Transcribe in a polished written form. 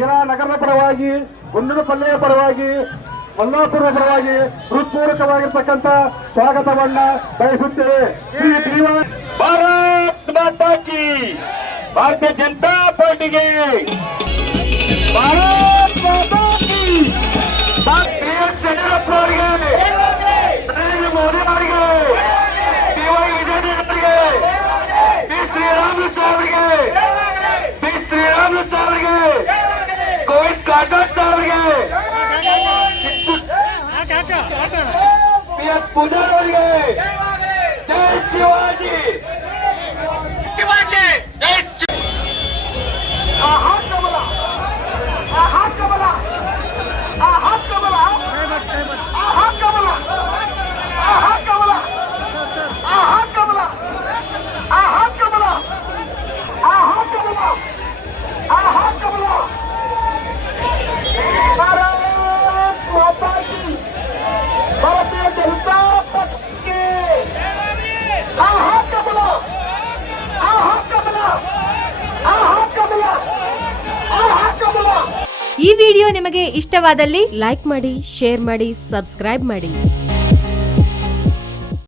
ಈರಾ ನಗರದ ಪರವಾಗಿ, ಗುಂಡನಪಲ್ಲಿಯ ಪರವಾಗಿ, ಮಲ್ಲಾಪುರದ ಪರವಾಗಿ ಹೃತ್ಪೂರ್ವಕವಾಗಿರ್ತಕ್ಕಂಥ ಸ್ವಾಗತವನ್ನ ಬಯಸುತ್ತೇವೆ. ಭಾರತ್ ಮಾತಾ ಕಿ, ಭಾರತೀಯ ಜನತಾ ಪಾರ್ಟಿಗೆ, ಭಾರತ್ ಮಾತಾ ಕಿ, ಯಡಿಯೂರಪ್ಪ ಅವರಿಗೆ, ನರೇಂದ್ರ ಮೋದಿ ಅವರಿಗೆ, ಡಿ.ವೈ. ವಿಜಯೇಂದ್ರ ಅವರಿಗೆ, ಪಿ. ಶ್ರೀರಾಮುಲು ಅವರಿಗೆ, ಪಿ. ಶ್ರೀರಾಮುಲು ಅವರಿಗೆ, ಗೋವಿಂದ ಕಾರಜೋಳ ಅವರಿಗೆ, ಪಿ. ಎಸ್. ಪೂಜಾರಿ ಅವರಿಗೆ, ಜೈ ಶಿವಾಜಿ, ಶಿವಾಜಿ, ಜೈ ಆಹಾ ಕಮಲ, ಆಹಾ ಕಮಲ, ಆಹಾ ಕಮಲ, ಆಹಾ ಕಮಲ, ಆಹಾ ಕಮಲ, ಆಹಾ ಕಮಲ, ಆಹಾ ಕಮಲ, ಆಹಾ ಕಮಲ, ಆಹಾ ಕಮಲ. ಭಾರತ್ ಮಾತಾ ಕಿ, ಭಾರತೀಯ ಜನತಾ ಪಾರ್ಟಿ, ಆಹಾ ಕಮಲ, ಆಹಾ ಕಮಲ, ಆಹಾ ಕಮಲ, ಆಹಾ ಕಮಲ. ಈ ವಿಡಿಯೋ ನಿಮಗೆ ಇಷ್ಟವಾದಲ್ಲಿ ಲೈಕ್ ಮಾಡಿ, ಶೇರ್ ಮಾಡಿ, ಸಬ್ಸ್ಕ್ರೈಬ್ ಮಾಡಿ.